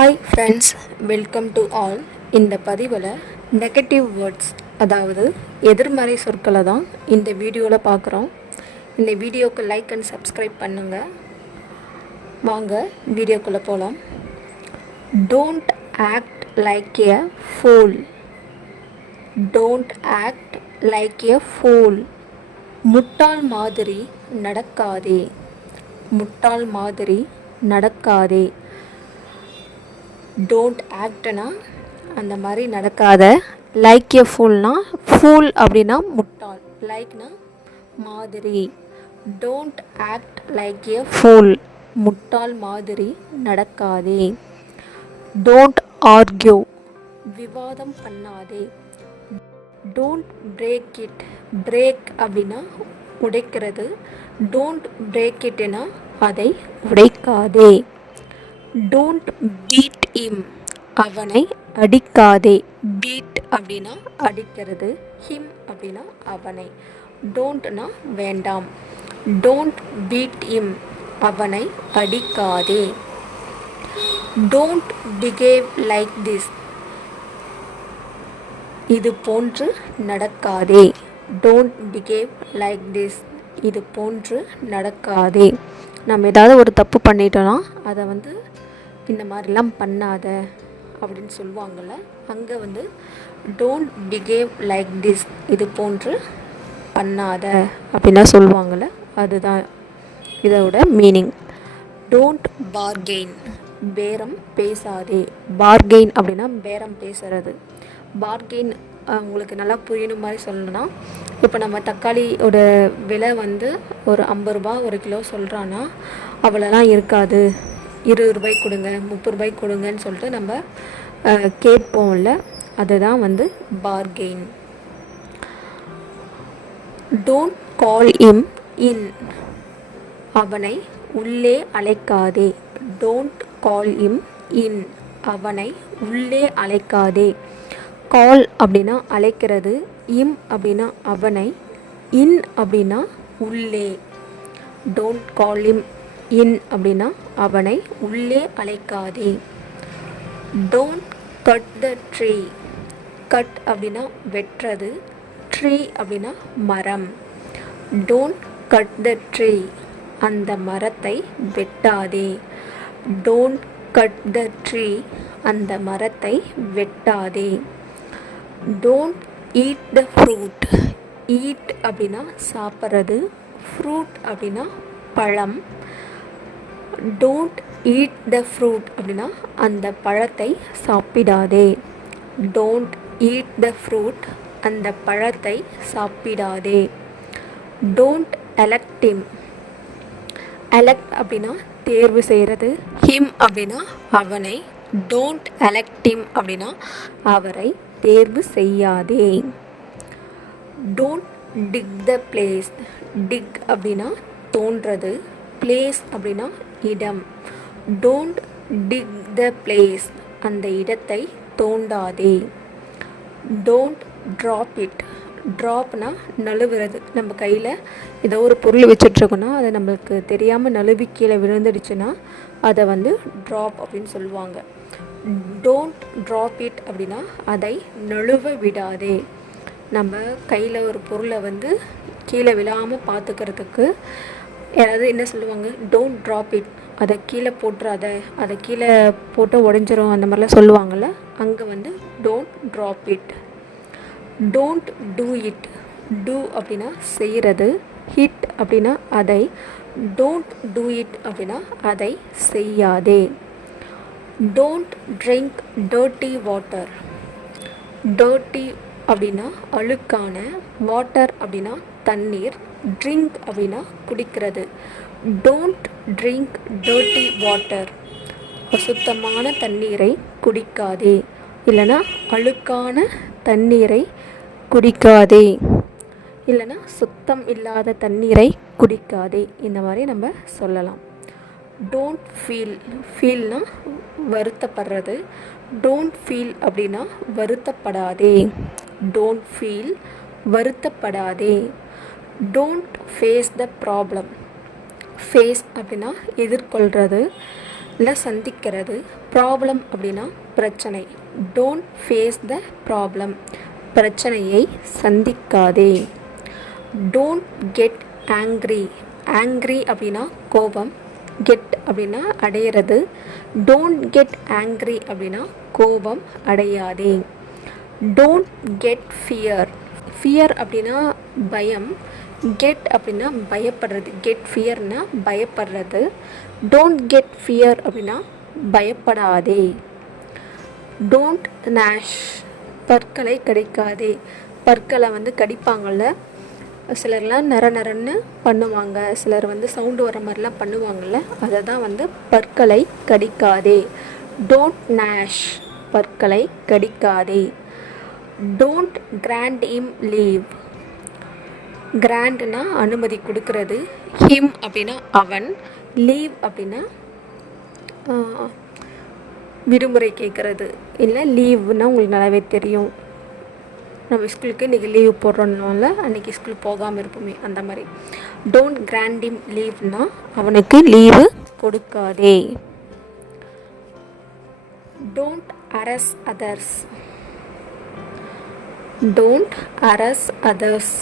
Hi friends, welcome to all. இந்த பதிவில் negative words, அதாவது எதிர்மறை சொற்களை தான் இந்த வீடியோவில் பார்க்குறோம். இந்த வீடியோவுக்கு லைக் அண்ட் சப்ஸ்கிரைப் பண்ணுங்கள். வாங்க வீடியோக்குள்ளே போகலாம். Don't act like a pool. Don't act like a pool. முட்டாள் மாதிரி நடக்காதே. முட்டாள் மாதிரி நடக்காதே. டோன்ட் ஆக்ட்னா அந்த மாதிரி நடக்காத. லைக் எ ஃபூல்னா, ஃபூல் அப்படின்னா முட்டாள், லைக்னா மாதிரி. Don't act like a pool. முட்டாள் மாதிரி நடக்காதே. Don't argue. விவாதம் பண்ணாதே. Don't break it. பிரேக் அப்படின்னா உடைக்கிறது. டோன்ட் பிரேக் இட்னா அதை உடைக்காதே. Don't beat him. அவனை அடிக்காதே. பீட் அப்படின்னா அடிக்கிறது, ஹிம் அப்படின்னா அவனை. டோன்ட்னா வேண்டாம். Don't beat him. அவனை அடிக்காதே. Don't behave like this. இது போன்று நடக்காதே. Don't behave like this. இது போன்று நடக்காதே. நம்ம ஏதாவது ஒரு தப்பு பண்ணிட்டோன்னா அதை இந்த மாதிரிலாம் பண்ணாத அப்படின்னு சொல்லுவாங்கள்ல, அங்கே டோன்ட் பிஹேவ் லைக் திஸ், இது போன்று பண்ணாத அப்படின்லாம் சொல்லுவாங்கள்ல, அதுதான் இதோட மீனிங். Don't bargain. பேரம் பேசாதே. பார்கெயின் அப்படின்னா பேரம் பேசுறது. பார்கெயின் உங்களுக்கு நல்லா புரியணும் மாதிரி சொல்லணும்னா, இப்போ நம்ம தக்காளியோட விலை ஒரு 50 ரூபா ஒரு கிலோ சொல்கிறான்னா, அவ்வளோலாம் இருக்காது, 20 ரூபாய்க்கு கொடுங்க, 30 ரூபாய்க்கு கொடுங்கன்னு சொல்லிட்டு நம்ம கேட்போம்ல, அதுதான் பார்கெயின். டோன்ட் கால் இம் இன். அவனை உள்ளே அழைக்காதே. டோன்ட் கால் இம் இன். அவனை உள்ளே அழைக்காதே. கால் அப்படின்னா அழைக்கிறது, இம் அப்படின்னா அவனை, இன் அப்படின்னா உள்ளே. டோன்ட் கால் இம் இன் அப்படின்னா அவனை உள்ளே அழைக்காதே. Don't cut the tree. Cut அப்படின்னா வெட்டுறது, ட்ரீ அப்படின்னா மரம். Don't cut the tree. அந்த மரத்தை வெட்டாதே. Don't cut the tree. அந்த மரத்தை வெட்டாதே. Don't eat the fruit. Eat அப்படின்னா சாப்பிட்றது, ஃப்ரூட் அப்படின்னா பழம். டோன்ட் ஈட் த ஃப்ரூட் அப்படின்னா அந்த பழத்தை சாப்பிடாதே. Don't eat the fruit. அந்த பழத்தை சாப்பிடாதே. Don't elect him. எலெக்ட் அப்படின்னா தேர்வு செய்கிறது, ஹிம் அப்படின்னா அவனை. டோன்ட் எலெக்ட் ஹிம் அப்படின்னா அவரை தேர்வு செய்யாதே. Don't dig the place. Dig அப்படின்னா தோன்றது, பிளேஸ் அப்படின்னா இடம். Don't dig the place. அந்த இடத்தை தோண்டாதே. Don't drop it. ட்ராப்னா நழுவுறது. நம்ம கையில் ஏதோ ஒரு பொருள் வச்சிட்ருக்கோன்னா அதை நம்மளுக்கு தெரியாமல் நழுவி கீழே விழுந்துடுச்சுன்னா அதை ட்ராப் அப்படின்னு சொல்லுவாங்க. டோன்ட் ட்ராப் இட் அப்படின்னா அதை நழுவ விடாதே. நம்ம கையில் ஒரு பொருளை கீழே விழாமல் பார்த்துக்கிறதுக்கு யாராவது என்ன சொல்லுவாங்க, டோன்ட் ட்ராப் இட், அதை கீழே போட்டுறாத, அதை கீழே போட்டு உடஞ்சிரும், அந்த மாதிரிலாம் சொல்லுவாங்கள்ல, அங்கே don't drop it. Don't do it. Do அப்படின்னா செய்கிறது, ஹிட் அப்படின்னா அதை. டோன்ட் டூ இட் அப்படின்னா அதை செய்யாதே. Don't drink dirty water. Dirty அப்படின்னா அழுக்கான, வாட்டர் அப்படின்னா தண்ணீர், ட்ரிங்க் அப்படின்னா குடிக்கிறது. Don't drink dirty water. அசுத்தமான தண்ணீரை குடிக்காதே, இல்லைனா அழுக்கான தண்ணீரை குடிக்காதே, இல்லைனா சுத்தம் இல்லாத தண்ணீரை குடிக்காதே. இந்த மாதிரி நம்ம சொல்லலாம். Don't feel. ஃபீல்னா வருத்தப்படுறது. டோன்ட் ஃபீல் அப்படின்னா வருத்தப்படாதே. டோன்ட் ஃபீல், வருத்தப்படாதே. Don't face the problem. Face அப்படின்னா எதிர்கொள்கிறது. இல்லை சந்திக்கிறது. ப்ராப்ளம் அப்படின்னா பிரச்சனை. டோன்ட் ஃபேஸ் த ப்ராப்ளம், பிரச்சனையை சந்திக்காதே. டோன்ட் கெட் ஆங்க்ரி, ஆங்க்ரி அப்படின்னா கோபம், கெட் அப்படின்னா அடையிறது. டோன்ட் கெட் ஆங்க்ரி அப்படின்னா கோபம் அடையாதே. டோன்ட் கெட் ஃபியர், ஃபியர் அப்படின்னா பயம், கெட் அப்படின்னா பயப்படுறது, கெட் ஃபியர்னா பயப்படுறது. டோன்ட் கெட் ஃபியர் அப்படின்னா பயப்படாதே. டோன்ட் நாஷ், பற்களை கடிக்காதே. பற்களை கடிப்பாங்கள்ல, சிலர்லாம் நர நரன்னு பண்ணுவாங்க, சிலர் சவுண்டு வர மாதிரிலாம் பண்ணுவாங்கள்ல, அதை தான் பற்களை கடிக்காதே. டோன்ட் நாஷ், பற்களை கடிக்காதே. டோன்ட் கிராண்ட் இம் லீவ், கிராண்ட்னா அனுமதி கொடுக்கறது, ஹிம் அப்படின்னா அவன், லீவ் அப்படின்னா விடுமுறை கேட்குறது. இல்லை லீவ்னா உங்களுக்கு நல்லாவே தெரியும், நம்ம ஸ்கூலுக்கு இன்றைக்கி லீவ் போடுறோம்னால அன்றைக்கி ஸ்கூல் போகாமல் இருப்போமே, அந்த மாதிரி. டோன்ட் கிராண்ட் இம் லீவ்னா அவனுக்கு லீவு கொடுக்காதே. Don't harass others, don't harass others,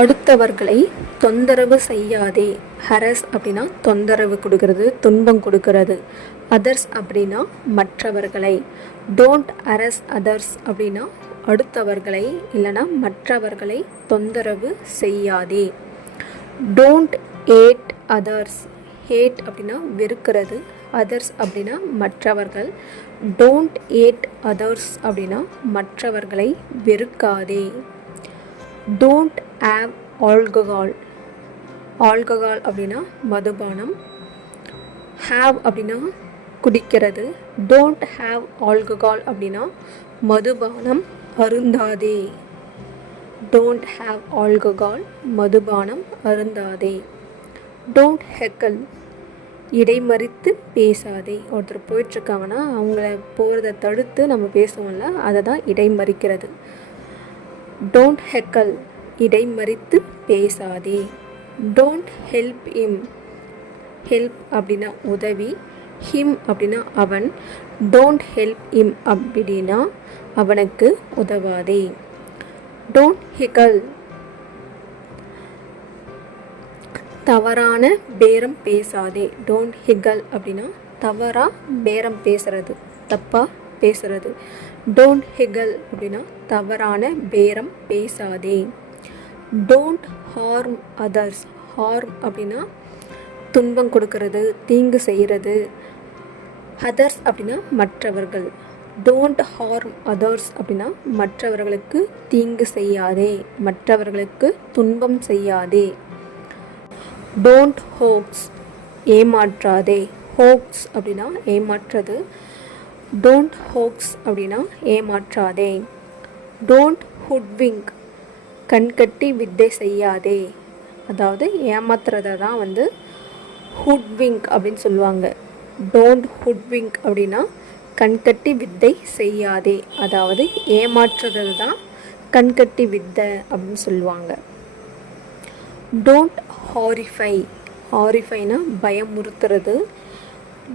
அடுத்தவர்களை தொந்தரவு செய்யாதே. ஹரஸ் அப்படின்னா தொந்தரவு கொடுக்கறது, துன்பம் கொடுக்கறது. அதர்ஸ் அப்படின்னா மற்றவர்களை. டோன்ட் அரஸ் அதர்ஸ் அப்படின்னா அடுத்தவர்களை இல்லைனா மற்றவர்களை தொந்தரவு செய்யாதே. டோன்ட் ஏட் அதர்ஸ், ஹேட் அப்படின்னா வெறுக்கிறது, அதர்ஸ் அப்படின்னா மற்றவர்கள். டோன்ட் ஏட் அதர்ஸ் அப்படின்னா மற்றவர்களை வெறுக்காதே. டோன்ட் ஹேவ் ஆல்கஹால், ஆல்கஹால் அப்படின்னா மதுபானம், ஹேவ் அப்படின்னா குடிக்கிறது. டோன்ட் ஹேவ் ஆல்கஹால் அப்படின்னா மதுபானம் அருந்தாதே. டோன்ட் ஹேவ் ஆல்கஹால், மதுபானம் அருந்தாதே. டோன்ட் ஹெக்கல், இடைமறித்து பேசாதே. ஒருத்தர் போயிட்டுருக்காங்கன்னா அவங்கள போகிறத தடுத்து நம்ம பேசுவோம்ல, அதை தான் இடைமறிக்கிறது. டோன்ட் ஹெக்கல், இடைமறித்து பேசாதே. டோன்ட் ஹெல்ப் இம், ஹெல்ப் அப்படின்னா உதவி, ஹிம் அப்படின்னா அவன். டோன்ட் ஹெல்ப் இம் அப்படின்னா அவனுக்கு உதவாதே. டோன்ட் ஹிக்கல், தவறான பேரம் பேசாதே. டோன்ட் ஹிக்கல் அப்படின்னா தவறாக பேரம் பேசுறது, தப்பாக பேசுறது. டோன்ட் ஹிக்கல் அப்படின்னா தவறான பேரம் பேசாதே. டோன்ட் ஹார்ம் அதர்ஸ், ஹார்ம் அப்படின்னா துன்பம் கொடுக்கறது, தீங்கு செய்கிறது. அதர்ஸ் அப்படின்னா மற்றவர்கள். டோன்ட் ஹார்ம் அதர்ஸ் அப்படின்னா மற்றவர்களுக்கு தீங்கு செய்யாதே, மற்றவர்களுக்கு துன்பம் செய்யாதே. டோன்ட் ஹோக்ஸ், ஏமாற்றாதே. ஹோக்ஸ் அப்படின்னா ஏமாற்றுறது. டோன்ட் ஹோக்ஸ் அப்படின்னா ஏமாற்றாதே. டோன்ட் ஹுட்விங்க், கண்கட்டி வித்தை செய்யாதே. அதாவது ஏமாத்துறதை தான் ஹுட்விங்க் அப்படின்னு சொல்லுவாங்க. டோன்ட் ஹுட்விங்க் அப்படின்னா கண்கட்டி வித்தை செய்யாதே, அதாவது ஏமாற்றுறது தான் கண்கட்டி வித்தை அப்படின்னு சொல்லுவாங்க. டோன்ட் ஹாரிஃபை, ஹாரிஃபைனா பயமுறுத்துறது.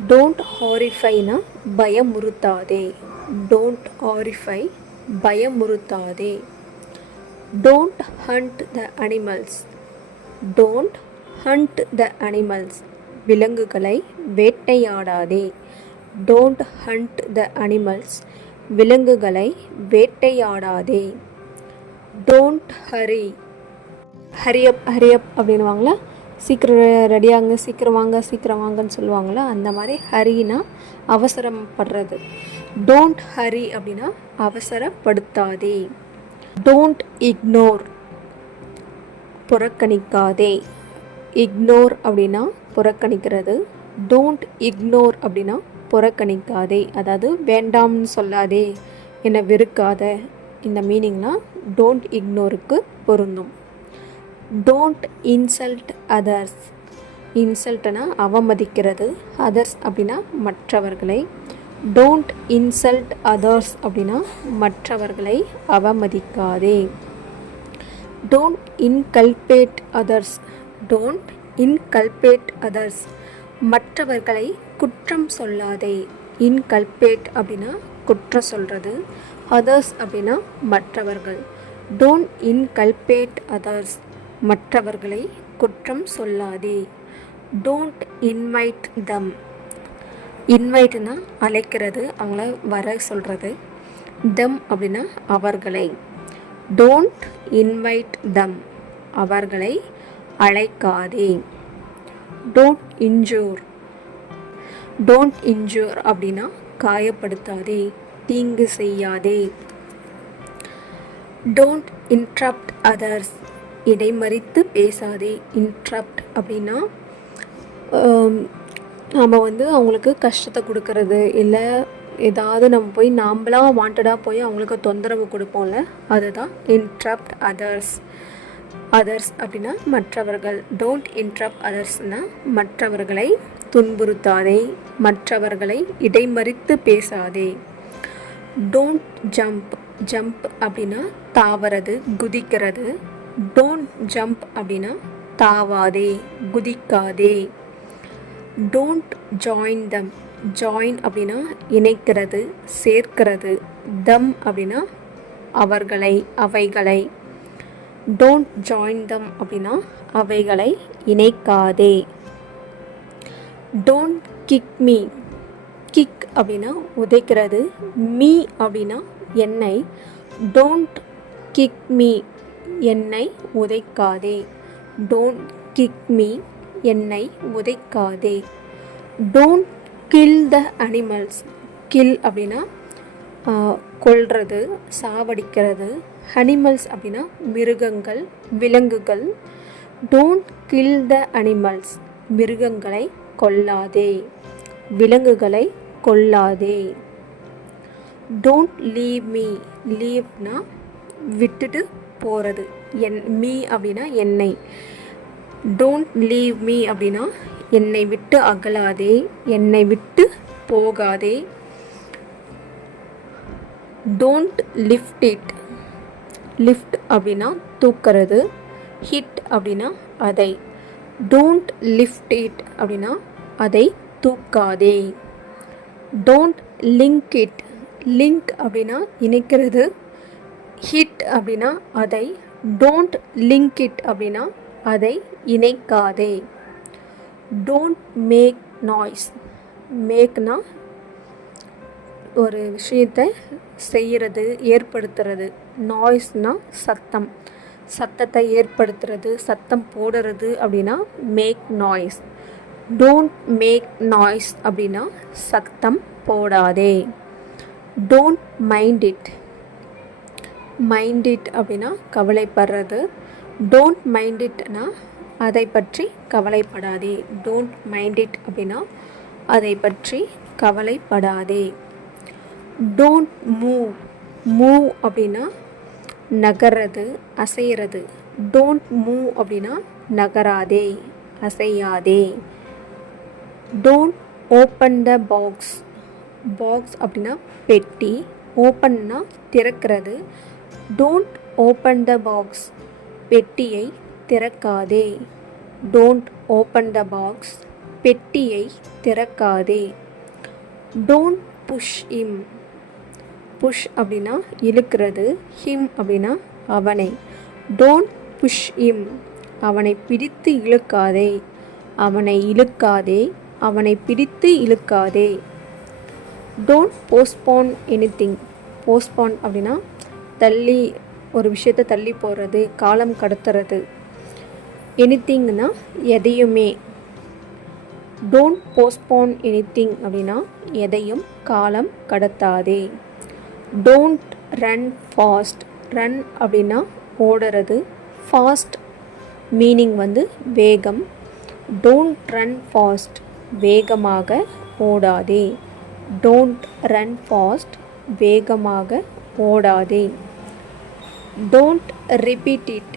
டோன்ட் ஹாரிஃபைனா பயமுறுத்தாதே. டோன்ட் ஹாரிஃபை, பயமுறுத்தாதே. Don't hunt the animals, don't hunt the animals, விலங்குகளை வேட்டையாடாதே. டோன்ட் ஹண்ட் த அனிமல்ஸ், விலங்குகளை வேட்டையாடாதே. டோன்ட் ஹரி, ஹரியப் ஹரியப் அப்படின்வாங்களா, சீக்கிரம் ரெடியாங்க, சீக்கிரம் வாங்க, சீக்கிரம் வாங்கன்னு சொல்லுவாங்களா, அந்த மாதிரி ஹரினா அவசரப்படுறது. டோன்ட் ஹரி அப்படின்னா அவசரப்படுத்தாதே. டோன்ட் இக்னோர், புறக்கணிக்காதே. இக்னோர் அப்படின்னா புறக்கணிக்கிறது. டோன்ட் இக்னோர் அப்படின்னா புறக்கணிக்காதே, அதாவது வேண்டாம்னு சொல்லாதே, என்னை வெறுக்காத, இந்த மீனிங்லாம் டோன்ட் இக்னோருக்கு பொருந்தும். டோன்ட் இன்சல்ட் அதர்ஸ், இன்சல்ட்னா அவமதிக்கிறது, அதர்ஸ் அப்படின்னா மற்றவர்களை. டோன்ட் இன்சல்ட் அதர்ஸ் அப்படின்னா மற்றவர்களை அவமதிக்காதே. டோன்ட் இன்கல்பேட் அதர்ஸ், டோன்ட் இன்கல்பேட் அதர்ஸ், மற்றவர்களை குற்றம் சொல்லாதே. இன்கல்பேட் அப்படின்னா குற்றம் சொல்கிறது. அதர்ஸ் அப்படின்னா மற்றவர்கள். டோன்ட் இன்கல்பேட் அதர்ஸ், மற்றவர்களை குற்றம் சொல்லாதே. டோன்ட் இன்வைட் தம், இன்வைட்னா அழைக்கிறது, அவங்கள வர சொல்கிறது. தம் அப்படின்னா அவர்களை. டோன்ட் இன்வைட் தம், அவர்களை அழைக்காதே. டோன்ட் இன்ஜூர், டோன்ட் இன்ஜூர் அப்படின்னா காயப்படுத்தாதே, தீங்கு செய்யாதே. டோன்ட் இன்ட்ரப்ட் அதர்ஸ், இடைமறித்து பேசாதே. இன்ட்ரப்ட் அப்படின்னா நம்ம அவங்களுக்கு கஷ்டத்தை கொடுக்கறது, இல்லை ஏதாவது நம்ம போய் நாம்பளாக வாண்டடாக போய் அவங்களுக்கு தொந்தரவு கொடுப்போம்ல, அதுதான் இன்ட்ரப்ட் அதர்ஸ். அதர்ஸ் அப்படின்னா மற்றவர்கள். டோன்ட் இன்ட்ரப்ட் அதர்ஸ்னால் மற்றவர்களை துன்புறுத்தாதே, மற்றவர்களை இடைமறித்து பேசாதே. டோன்ட் ஜம்ப், ஜம்ப் அப்படின்னா தாவறது, குதிக்கிறது. டோன்ட் ஜம்ப் அப்படின்னா தாவாதே, குதிக்காதே. டோன்ட் ஜாயின் தம், ஜாயின் அப்படின்னா இணைக்கிறது, சேர்க்கிறது. தம் அப்படின்னா அவர்களை, அவைகளை. டோன்ட் ஜாயின் தம் அப்படின்னா அவைகளை இணைக்காதே. டோன்ட் கிக் மீ, கிக் அப்படின்னா உதைக்கிறது. மீ அப்படின்னா என்னை. டோன்ட் கிக் மீ, என்னை உதைக்காதே. டோன்ட் கிக் மீ, என்னை உதைக்காதே. Don't kill the animals, kill அப்படின்னா கொல்றது, சாவடிக்கிறது. அனிமல்ஸ் அப்படின்னா மிருகங்கள், விலங்குகள். டோன்ட் கில் த அனிமல்ஸ், மிருகங்களை கொல்லாதே, விலங்குகளை கொல்லாதே. டோன்ட் லீவ் மீ, லீவ்னா விட்டுட்டு போகிறது. மீ அப்படின்னா என்னை. டோன்ட் லீவ் மீ அப்படின்னா என்னை விட்டு அகலாதே, என்னை விட்டு போகாதே. டோன்ட் லிஃப்ட் இட், லிஃப்ட் அப்படின்னா தூக்கிறது. ஹிட் அப்படின்னா அதை. டோன்ட் லிஃப்ட் இட் அப்படின்னா அதை தூக்காதே. டோன்ட் லிங்க் இட், லிங்க் அப்படின்னா இணைக்கிறது. ஹிட் அப்படின்னா அதை. டோன்ட் லிங்க் இட் அப்படின்னா அதை இணைக்காதே. டோன்ட் மேக் நாய்ஸ், மேக்னா ஒரு விஷயத்தை செய்கிறது, ஏற்படுத்துறது. நாய்ஸ்னா சத்தம், சத்தத்தை ஏற்படுத்துறது, சத்தம் போடுறது அப்படின்னா make noise. Don't make noise அப்படின்னா சத்தம் போடாதே. Don't mind it, mind it அப்படின்னா கவலைப்படுறது. டோன்ட் மைண்ட் இட்னா அதை பற்றி கவலைப்படாதே. டோன்ட் மைண்ட் இட் அப்படின்னா அதை பற்றி கவலைப்படாதே. டோன்ட் மூவ், மூவ் அப்படின்னா நகர்றது, அசைகிறது. டோன்ட் மூவ் அப்படின்னா நகராதே, அசையாதே. Don't open the box, box அப்படின்னா பெட்டி. ஓப்பன்னா திறக்கிறது. டோன்ட் ஓப்பன் த பாக்ஸ், பெட்டியை திறக்காதே. டோன்ட் ஓப்பன் த பாக்ஸ், பெட்டியை திறக்காதே. டோன்ட் புஷ் இம், புஷ் அப்படின்னா இழுக்கிறது. ஹிம் அப்படின்னா அவனை. டோன்ட் புஷ் இம், அவனை பிடித்து இழுக்காதே, அவனை இழுக்காதே, அவனை பிடித்து இழுக்காதே. டோன்ட் போஸ்ட்போன் எனிதிங், போஸ்ட்போன் அப்படின்னா தள்ளி, ஒரு விஷயத்தை தள்ளி போடுறது, காலம் கடத்துறது. எனிதிங்னா எதையுமே. டோன்ட் போஸ்ட்போன் எனிதிங் அப்படின்னா எதையும் காலம் கடத்தாதே. டோன்ட் ரன் ஃபாஸ்ட், ரன் அப்படின்னா ஓடுறது. ஃபாஸ்ட் மீனிங் வேகம். டோன்ட் ரன் ஃபாஸ்ட், வேகமாக ஓடாதே. டோன்ட் ரன் ஃபாஸ்ட், வேகமாக ஓடாதே. டோன்ட் ரிப்பீட் இட்,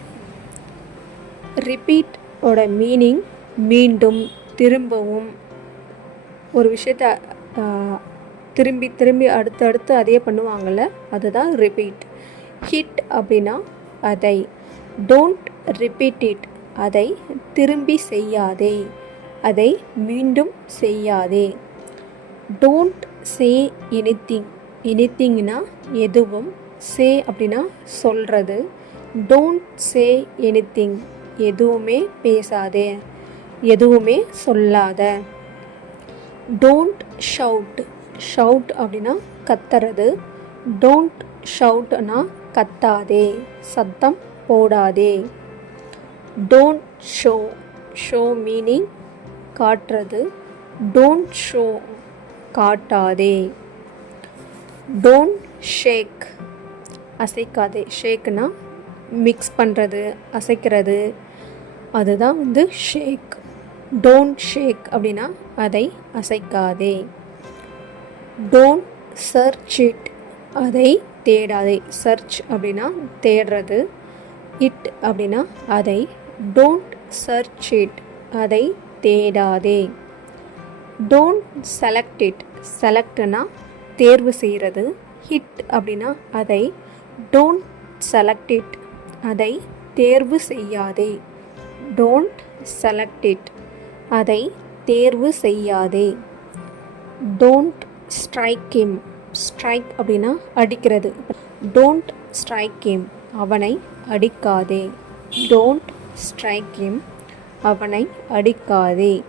ரிப்பீட் ஓட மீனிங் மீண்டும், திரும்பவும். ஒரு விஷயத்தை திரும்பி திரும்பி அடுத்து அதே பண்ணுவாங்கள்ல, அதுதான் ரிப்பீட். ஹிட் அப்படின்னா அதை. டோன்ட் ரிப்பீட் இட், அதை திரும்பி செய்யாதே. அதை மீண்டும் செய்யாதே. Don't say anything. எனிதிங்னா எதுவும், சே அப்படின்னா சொல்கிறது. டோன்ட் சே எனிதிங் எதுவுமே பேசாதே, எதுவுமே சொல்லாத. Don't shout. ஷவுட் அப்படின்னா கத்துறது. டோன்ட் ஷவுட்னா கத்தாதே, சத்தம் போடாதே. Don't show. ஷோ மீனிங் காட்டுறது. டோன்ட் ஷோ காட்டாதே. Don't shake. அசைக்காதே. ஷேக்னா மிக்ஸ் பண்ணுறது, அசைக்கிறது, அதுதான் வந்து ஷேக். டோன்ட் ஷேக் அப்படின்னா அதை அசைக்காதே. Don't search it. அதை தேடாதே. சர்ச் அப்படின்னா தேடுறது. இட் அப்படின்னா அதை. டோன்ட் சர்ச் இட் அதை தேடாதே. Don't select it. செலக்ட்னா தேர்வு செய்கிறது. ஹிட் அப்படின்னா அதை. டோன்ட் செலக்ட் இட் அதை தேர்வு செய்யாதே. டோன்ட் செலக்ட் இட் அதை தேர்வு செய்யாதே. Don't strike him. ஸ்ட்ரைக் அப்படின்னா அடிக்கிறது. டோன்ட் ஸ்ட்ரைக் ஹிம் அவனை அடிக்காதே. டோன்ட் ஸ்ட்ரைக் ஹிம் அவனை அடிக்காதே.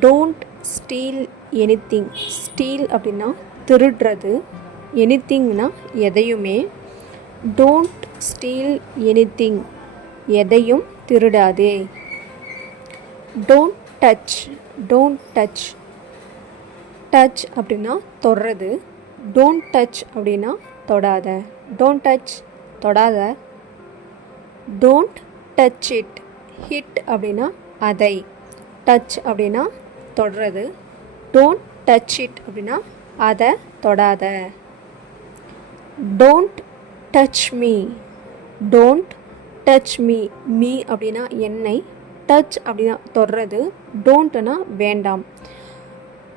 Don't steel anything. ஸ்டீல் அப்படின்னா திருடுறது. எனிதிங்னா எதையுமே. டோன்ட் ஸ்டீல் எனிதிங் எதையும் திருடாதே. Don't touch. Don't touch. Touch அப்படின்னா தொடுறது. டோன்ட் டச் அப்படின்னா தொடாத. டோன்ட் டச் தொடாத. Don't touch it. ஹிட் அப்படின்னா அதை. டச் அப்படின்னா தொடுறது. டோன்ட் டச் இட் அப்படின்னா அதை தொடாத. Don't touch me. Don't touch me. Me அப்படின்னா என்னை. டச் அப்படின்னா தொடுறது. டோன்ட்னா வேண்டாம்,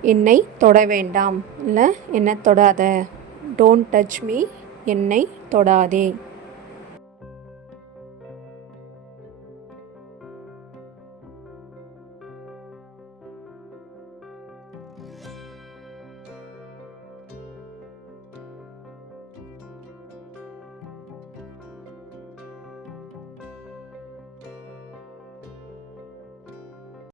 என்னை தொட வேண்டாம், இல்லை என்னை தொடாத. டோன்ட் டச் மீ என்னை தொடாதே.